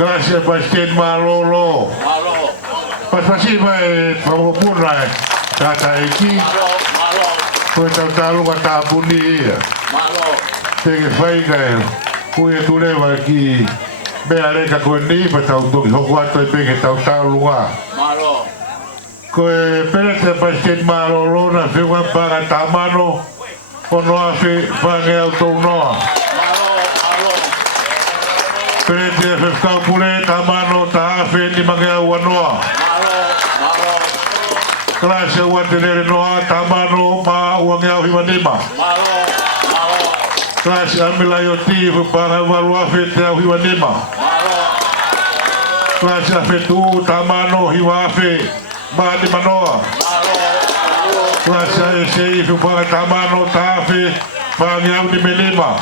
Gracias Pastor Malolo. Pasipa pamupuna kata iki. Koe tautalu kata puni. Tege Feinga kuye tulewa ki mea reka koe ni pa tautoki hoku ato i peke tautalu nga. Koe perete Pastor Malolo na whiwa para tamano ono afe whange au tau noa. Perete whiwkau pule tamano ta afe ni mange au anoa. Klase uatelere noa tamano ma uange au hiwanima. Klase amila yoti para walu afe te au hiwanima. Klase afe tu tamano hiwa afe ma di manoa. Klase ese para tamano ta afe whange au di menima.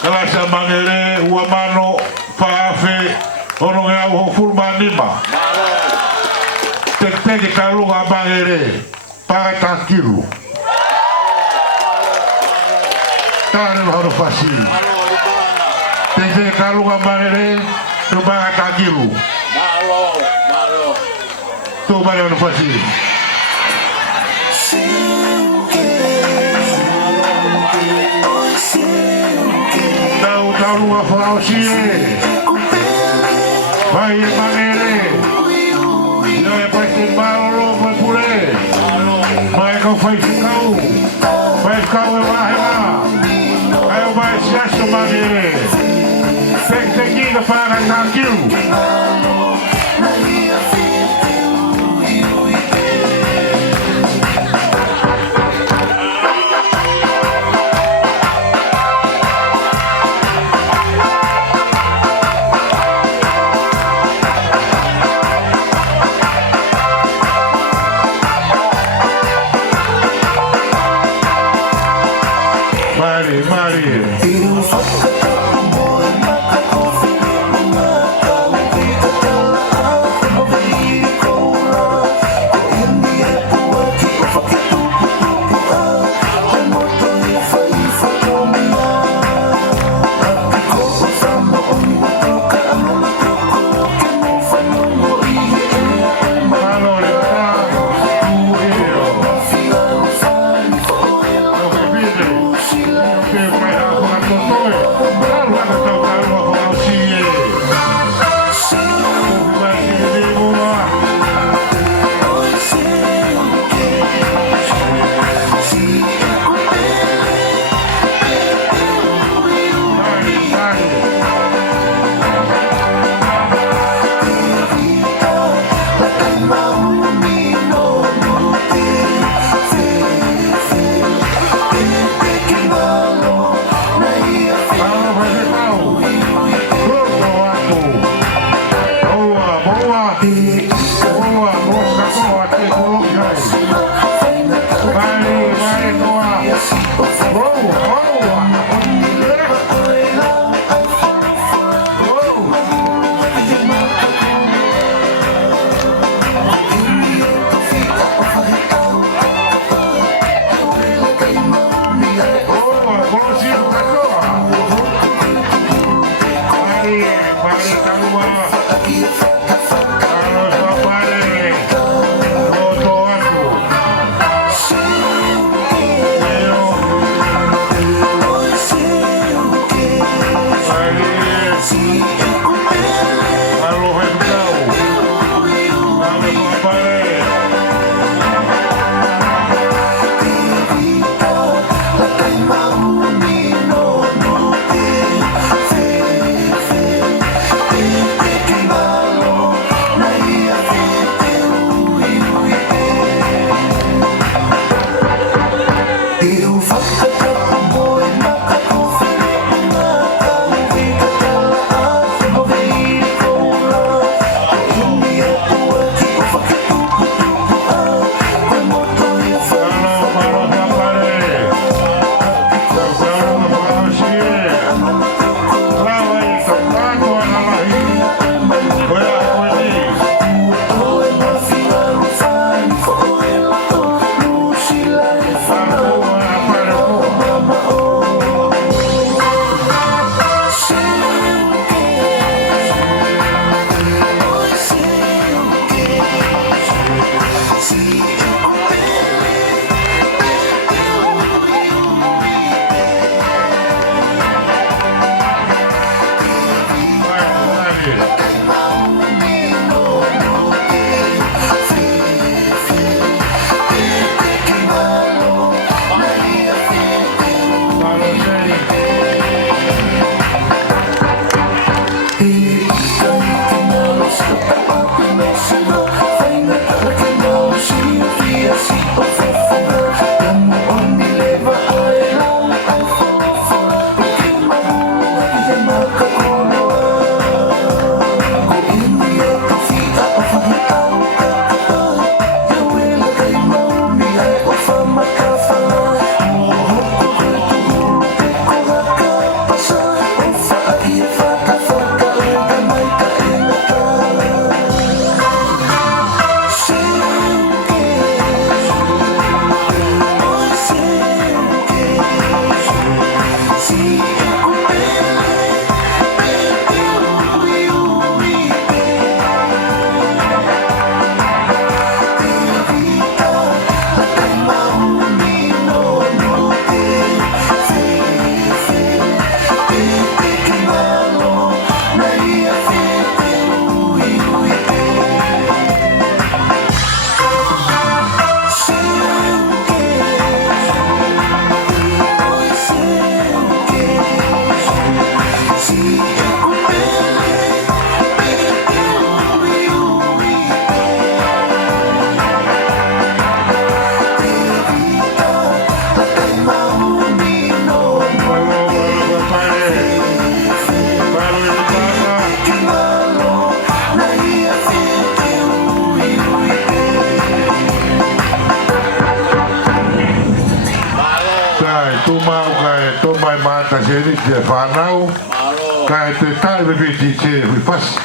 Klase Mangere uamano pa afe ono nge au hofurma nima. Teke kalunga Mangere para takiru. Tane mahoro fasi. Teke kalunga Mangere para takiru. Tu mahoro fasi. Tau lunga fausi. Vai Mangere. Pastor Malolo foi pule. Vai kau faz kau. Vai kau e vai lá. Aí vai Siasi Mangere. Tem que ir para aquilo. ta se ni te Honau. Kai te tai me piti te hui pasi.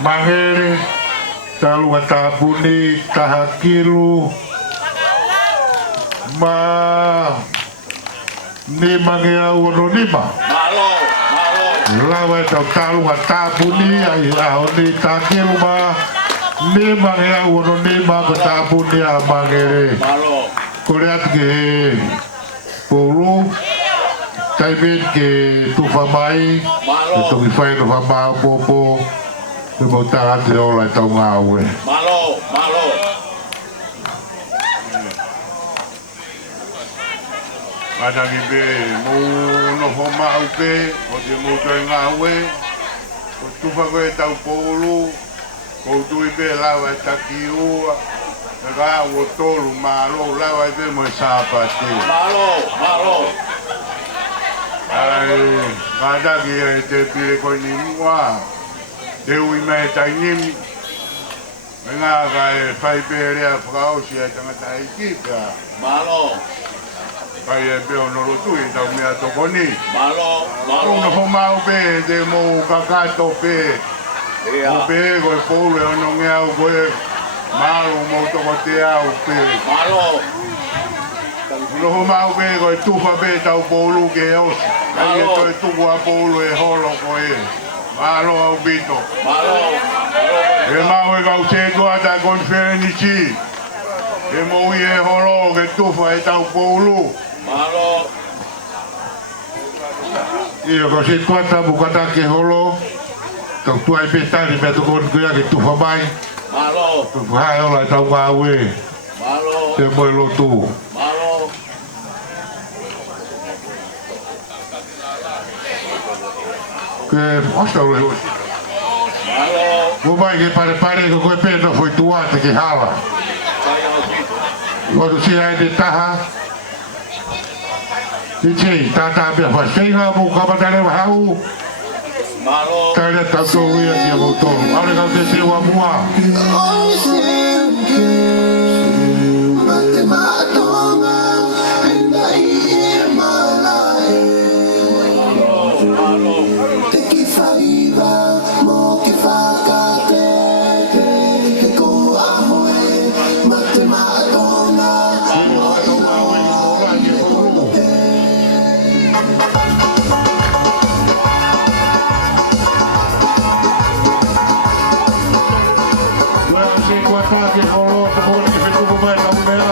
Mangere, talunga tapuni, tahakilu, ma ni mangea uno nima. Lawa tau talunga tapuni, ai aho ni tahakilu ma ni mangea uno nima ko tapuni a Mangere. Kore atu ke polu, taimit ke tufamai, ke toki whai no whamau popo. Ke mau tāngate ola e tau ngā ue. Malo. Matangi be, mou no whamau pe, o te mou tai ngā ue, o tuwha koe tau pōlu, kou tui be lawa e taki ua, e kā o tolu malo, lawa e be mo e sāpate. Malo. Ai, matangi e te pire koe ni mua, te ui mai tai nimi, me ngā ka e whai pērea whakaosi e tangata e kipea. Malo. Kai e peo noro tui tau mea toko ni. Malo. Una whamau pē te mō kakato pē. O pē koe pōlu e ono ngea au koe maru mō toko te au pē. Malo. Una whamau pē koe tuwha pē tau pōlu ke osi. Kai e toi tuku a pōlu e holo koe. Malo au bito. E mau e kau te koa ta konferenisi. E mau i e holo ke tuwha e tau pōlu. Malo. Ia kau se koa ta bukata ke holo. Kau tuai petari me tu kon kuia ke tuwha mai. Malo. Tuwha hai ola e tau ngā ue. Malo. Te moe lotu. Malo. Ke osta ule hosi. Ko mai ke pare ko koe pēna foi tuate ke hala. Ko tu si hai te taha. Te tei, tata mea whai Feinga mo kamatare wahau. Malo. Talia tātou ia ki a mautoru. Ale kau te te wa mua. Ke holo te holo ke whetupu mai tamu mea.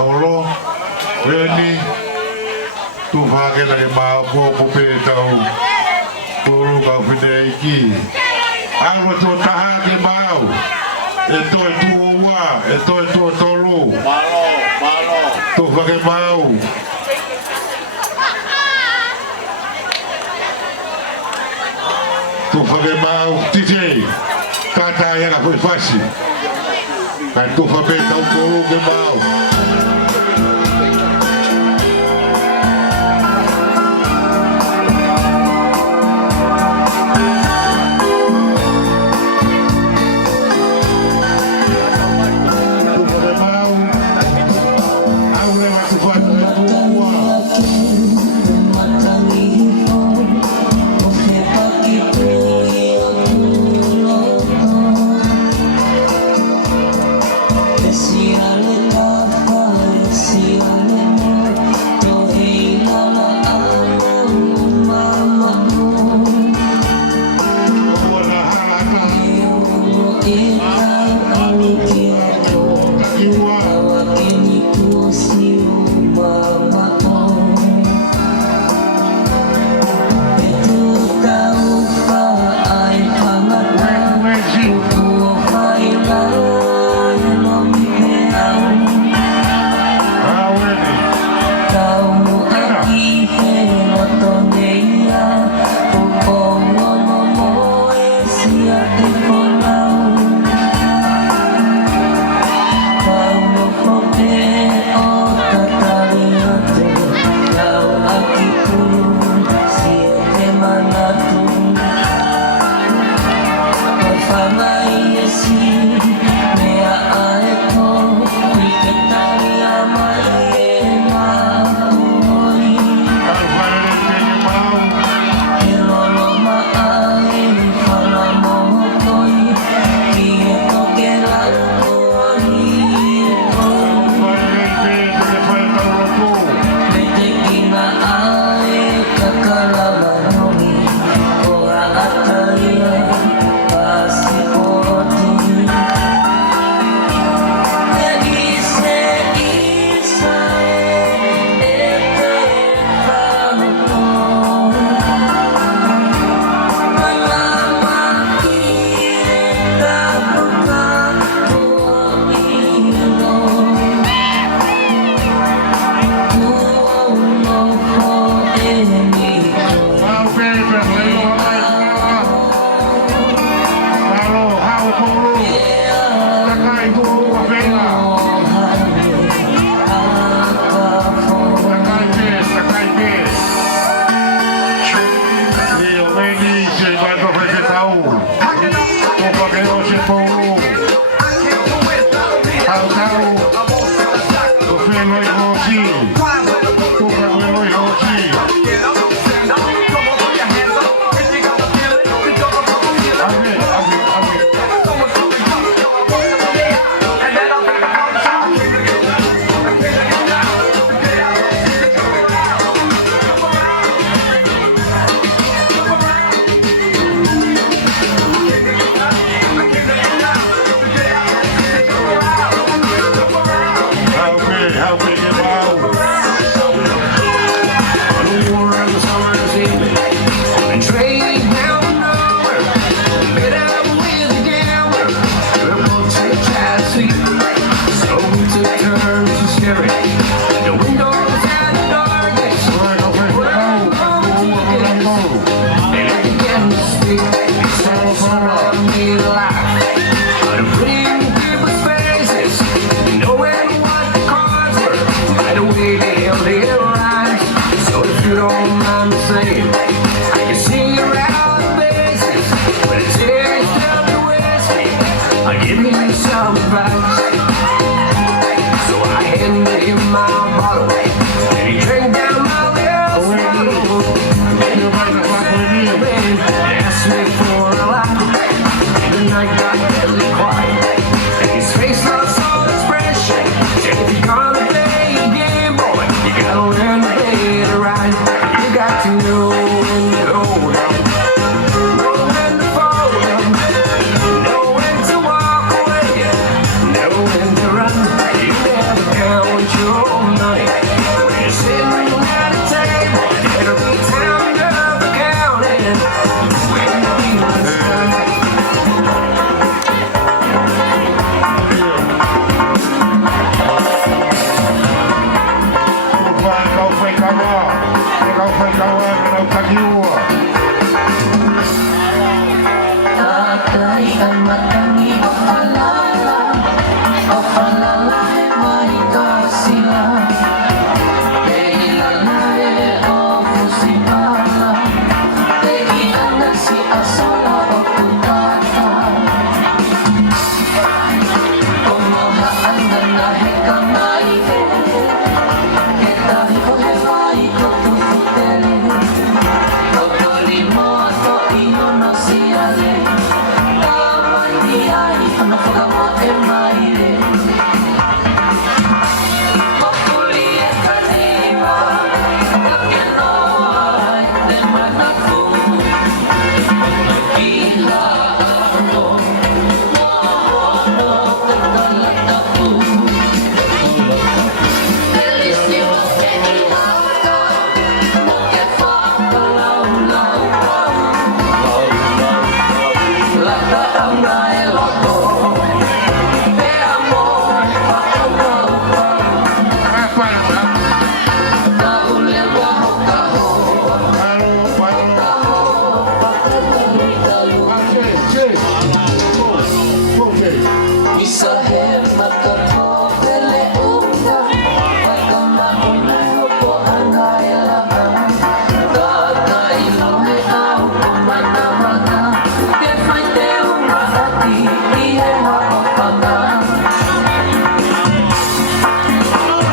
Holo, Reni, tu Paanga lagi mau kopi tahu, puru kau Houeiki. Aku tu tahan di mau, itu tolu, tu pakai mau. Tu pakai mau DJ, kata yang aku fasih. Kan tu pakai tahu puru ke mau. surround me like I'm reading people's faces, knowing what the cards were, by the way they held their eyes. So if you don't mind me saying, I can see your out faces, but it's here down the whiskey. I'll give you some advice. So I handed him my bottle, and he drank down my little bottle. Asked me for a laugh, and the night got deadly quiet, and his face lost all expression. Said, if you're gonna play a game, boy, you gotta learn to play it right. You got to know when to hold up, know when to fold up, know when to walk away, know when to run. You never count your money when you're sitting at a table. It'll be time to count it when the meal's done. Tatay ang matangi o palala e mahikasila, e ilalay o fusipala, e ianag si asola o putata. Kumahaan na nahikamay, kita hikohewai ko tututele, totoli mo to iyo no siale, taman diay ano pagamo e maire. Hopefully e kanima, takeno ay de manaku, magkila ako, no tatalataku. Bellissimo che ilata, mo che fa palau-lau. La Paanga e loco, e amore pa-au-au-au. Naule waho-kaho, bisa hemat kako pele unga, pagkamaunay po ang kailangan. Tatay lohe au kumata-mata, defay teo maati, ihewa o paga.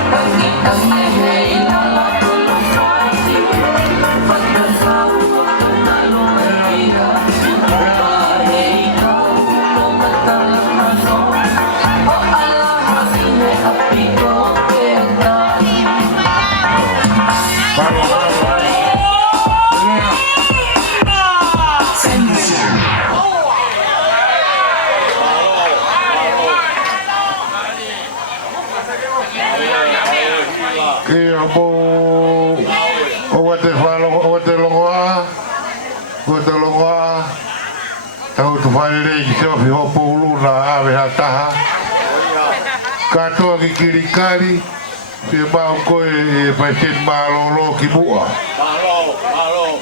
Pag-itang nehey lalapulong pati, pagkasaw ko tunalo ay ira. Bahay ikaw, lumatalakano, o alahas ine api ko ketani. Kia mo o wate whalo o wate longoa tau tu whaere ki te ofi hopo ulu na awe ha taha katoa ki kirikari te mau koe e paisen malolo ki mua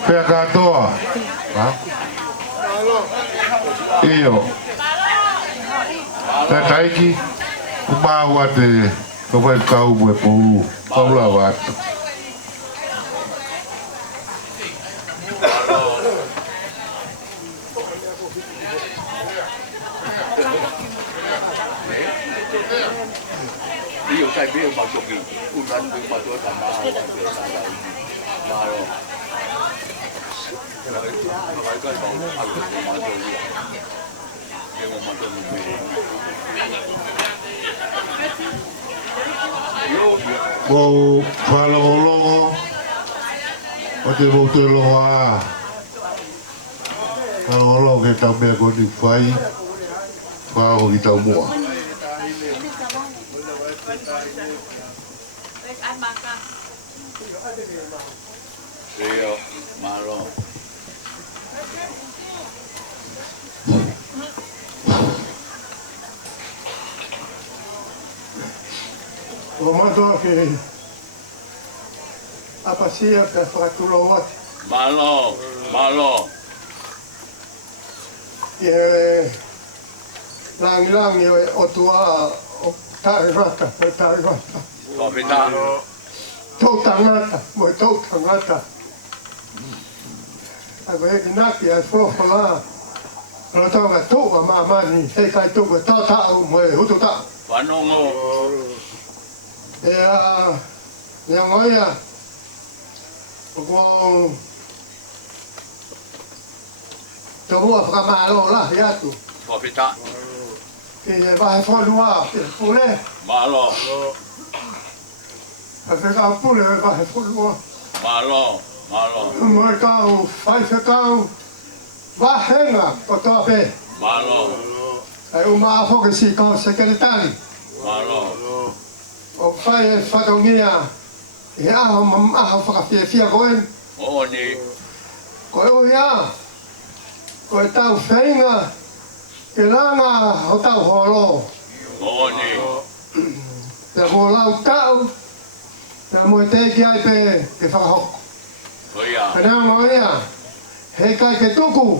pea katoa iyo te taiki umau ate ko vai kau mo e pulu paula watu Io sai bene ma so che un anno in fatto da male maro Mo whalongolongo o te rote loa whalongolongo ke tau mea koni whai whaho ki tau mua Rio maro O mato ke apasia ka whakatulo ati. malo Langi o tua o tairata. Kopita. Tau tangata, mo tau tangata. Ai ko heki naki ai whawhala. Alo tau ka tūka mamani, hei kai tūka tātau mo e hutu tā. Whanongo. Ea ngoia, o kua tau mua whakamālo lahi atu. Kopita. Ki e wahe whanua, ki e pule. Malo. A whekau pule e wahe whanua. Malo. Mo e kau, whai whekau, wahenga o toa pe. Malo. Ai uma foka si kau sekretari. Malo. O whai e whatongia, e aho whakawhiawhia koe. Oni. Koe uia, koe tau Feinga, ke Langa o tau Holo. Oni. Pea mo lau tau, pea mo e teki ai pe ke whakahoko. Oia. Pena mo ia, hei kai ke tuku,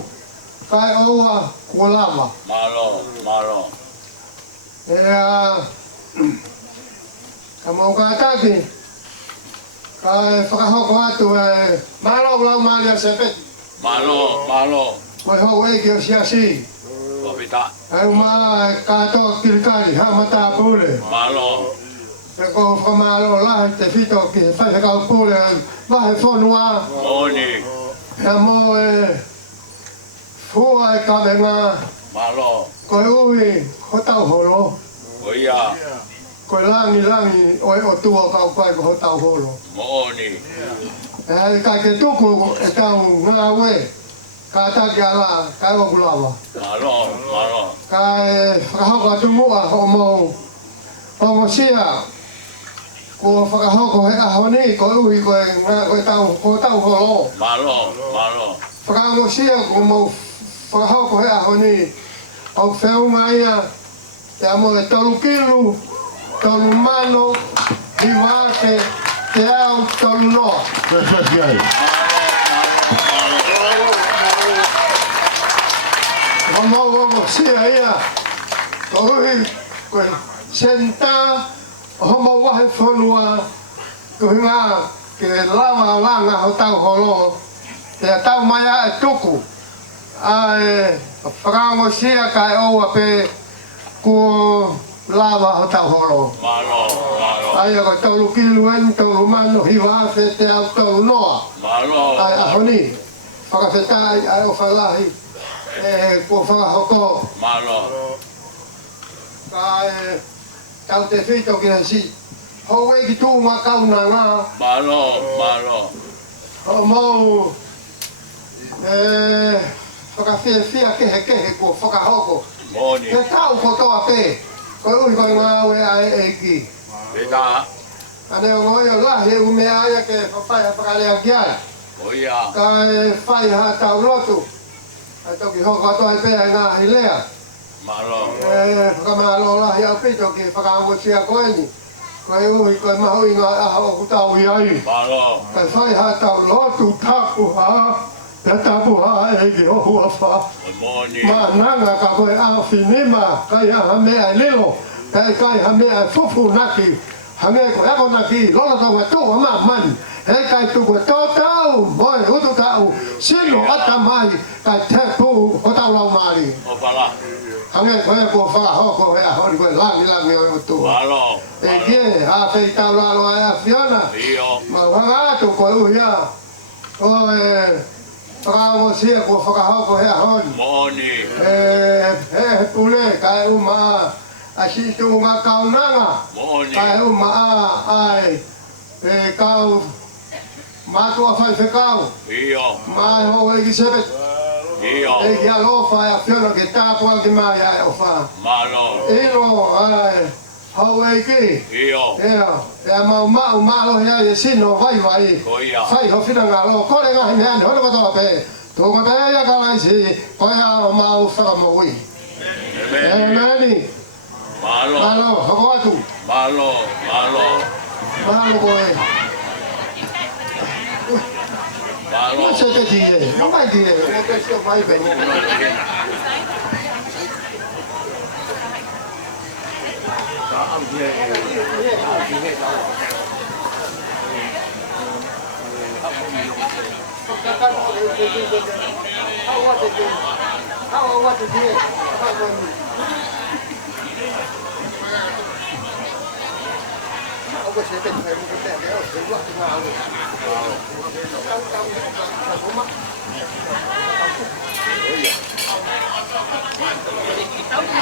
kai oua kua lava. Malo. Ka mau ka taki, kai whakahoko atu e malo lau mali a sepeti. Malo. Mai Houeiki o Siasi. Kopita. Ai uma katoa kirikari, ha mata pule. Malo. Pe ko whamalo lahi te whito ki whai kau pule, wahe whanua. Oni. Pea mo e fua e kawenga, Malo. koe ui, ho tau holo. Oia. Koe langi, oe o tua kau koe ko ho tau holo. Oni. E hai kai ke tuku e tau ngā ue, ka taki ala, ka ewa kulawa. Malo. Ka e whakahoko atu mua o mo sia, ko whakahoko he ahoni, ko ui koe tau holo. Malo. Whakahoko sia, ko mo whakahoko he ahoni, o whiunga ia, te amo e tolu kilu, tolu mano, hiwake, te au tolu noa. Sesi ai. Homo sia ia, ko ui koe senta, homo wahe whanua, ko hinga ke lava o Langa ho tau Holo, te tau mai a e tuku. Ai, whakamo sia kai oua pe ko lava ho tau Holo. Malo. Ai ko tolu kilu en, tolu mano, hiwa fe te au tolu noa. Malo. Ai ahoni, whakawhetai ai o whalahi, ko whakahoko. Malo. Kai tau te whito ki si. Houeiki tūma kauna ngā. Malo. Ho mau whakawhia kehe ko whakahoko. Oni. Te tau ko toa pe. Koe ui koe ngā ue ai eiki. Pita. Ane o ngoi o lahi u mea aia ke whawhai whakalea ki ai. Oia. Kai whai ha tau lotu. Ai toki hoko atoa i pēa ngā hilea. Malo. Whakamalo lahi au pito ki whakamotia koe ni. Koe ui koe mahui ngā aha o kutau i ai. Malo. Kai whai ha tau lotu tapu ha. Te tapu ha e ki ohu a wha. Oni. Ma nanga ka koe awhinima. Kai ha mea e lilo. Kai ha mea e fufu naki. Ha mea koe ako naki. Lola tonga tua ma mani. Hei kai tuku tō tau. Moe utu tau. Sino ata mai. Kai te pu o tau lau maari. Opala. Hange koe ko whakahoko he ahori koe langi o tua. Malo. E kie, a whei tau lalo ai a whiona. Io. Ma wanga atu koe uhia. O whakahoko sia ko whakahoko he ahori. Oni. He pule kai uma a situ ngā kaunanga. Oni. Kai uma ai kau mātua whai whekau. Io. Mai Houeiki sepet. Io. E ki alofa e a whiona ke tāpua ki mai ai o wha. Malo. Ilo ai Houeiki. Io. Ea mau malo hea e sino vai. Oia. Whai ho whina ngā lo, kore ngā hine ane, hone katoa pe. Tōko te ea karaisi, koe a mau whakamoui. Nani, Malo. malo, hako atu, Malo. malo koe. 我说的是的，我买的，我这是买回来。我写的全部是带的，谁说是哪位？刚刚